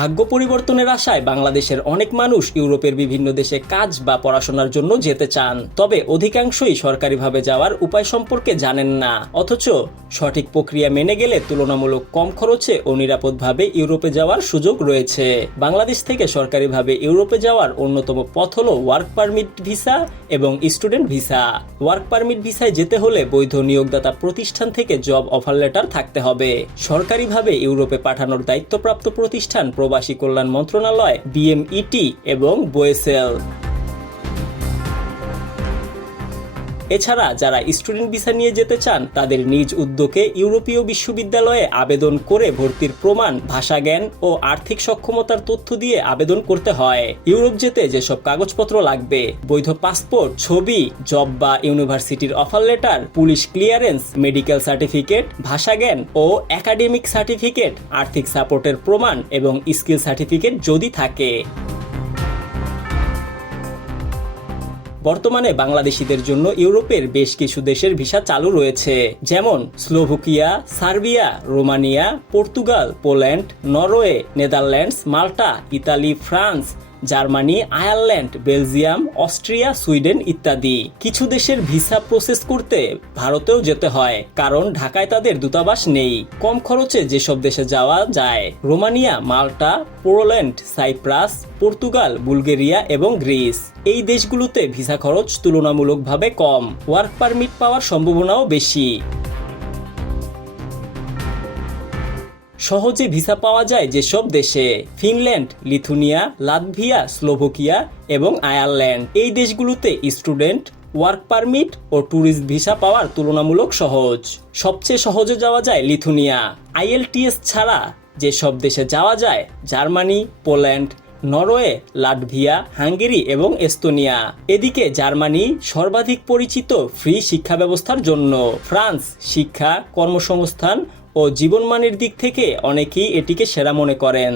ভাগ্য পরিবর্তনের আশায় বাংলাদেশের অনেক মানুষ ইউরোপের বিভিন্ন দেশে কাজ বা পড়াশোনার জন্য যেতে চান, তবে অধিকাংশই সরকারিভাবে যাওয়ার উপায় সম্পর্কে জানেন না। অথচ সঠিক প্রক্রিয়া মেনে গেলে তুলনামূলক কম খরচে ও নিরাপদভাবে ইউরোপে যাওয়ার সুযোগ রয়েছে। বাংলাদেশ থেকে সরকারিভাবে ইউরোপে যাওয়ার অন্যতম পথ হলো ওয়ার্ক পারমিট ভিসা এবং স্টুডেন্ট ভিসা। ওয়ার্ক পারমিট ভিসায় যেতে হলে বৈধ নিয়োগদাতা প্রতিষ্ঠান থেকে জব অফার লেটার থাকতে হবে। সরকারিভাবে ইউরোপে পাঠানোর দায়িত্বপ্রাপ্ত প্রতিষ্ঠান প্রবাসী কল্যাণ মন্ত্রণালয়, বিএমইটি এবং বোয়েসেল। এছাড়া যারা স্টুডেন্ট ভিসা নিয়ে যেতে চান তাদের নিজ উদ্যোগে ইউরোপীয় বিশ্ববিদ্যালয়ে আবেদন করে ভর্তির প্রমাণ, ভাষাজ্ঞান ও আর্থিক সক্ষমতার তথ্য দিয়ে আবেদন করতে হয়। ইউরোপ যেতে যেসব কাগজপত্র লাগবে: বৈধ পাসপোর্ট, ছবি, জব বা ইউনিভার্সিটির offer letter, police clearance, medical certificate, ভাষাজ্ঞান ও একাডেমিক সার্টিফিকেট, আর্থিক সাপোর্টের প্রমাণ এবং স্কিল সার্টিফিকেট যদি থাকে। বর্তমানে বাংলাদেশিদের জন্য ইউরোপের বেশ কিছু দেশের ভিসা চালু রয়েছে, যেমন Slovakia, Serbia, Romania, Portugal, Poland, Norway, Netherlands, Malta, Italy, France, Germany, Ireland, Belgium, Austria, Sweden ইত্যাদি। কিছু দেশের ভিসা প্রসেস করতে ভারতেও যেতে হয়, কারণ ঢাকায় তাদের দূতাবাস নেই। কম খরচে যেসব দেশে যাওয়া যায়: রোমানিয়া, মাল্টা, পোল্যান্ড, সাইপ্রাস, পর্তুগাল, বুলগেরিয়া এবং গ্রিস। এই দেশগুলোতে ভিসা খরচ তুলনামূলকভাবে কম, ওয়ার্ক পারমিট পাওয়ার সম্ভাবনাও বেশি। সহজে ভিসা পাওয়া যায় যেসব দেশে: ফিনল্যান্ড, লিথুনিয়া, লাতভিয়া, স্লোভাকিয়া এবং আয়ারল্যান্ড। এই দেশগুলোতে স্টুডেন্ট, ওয়ার্ক পারমিট ও ট্যুরিস্ট ভিসা পাওয়ার তুলনামূলক সহজ। সবচেয়ে সহজে যাওয়া যায় লিথুনিয়া। আইএলটিএস ছাড়া যেসব দেশে যাওয়া যায়: Germany, Poland, Norway, Latvia, Hungary এবং এস্তোনিয়া। এদিকে জার্মানি সর্বাধিক পরিচিত ফ্রি শিক্ষা ব্যবস্থার জন্য। ফ্রান্স শিক্ষা, কর্মসংস্থান ও জীবনমানের দিক থেকে অনেকেই এটিকে সেরা মনে করেন।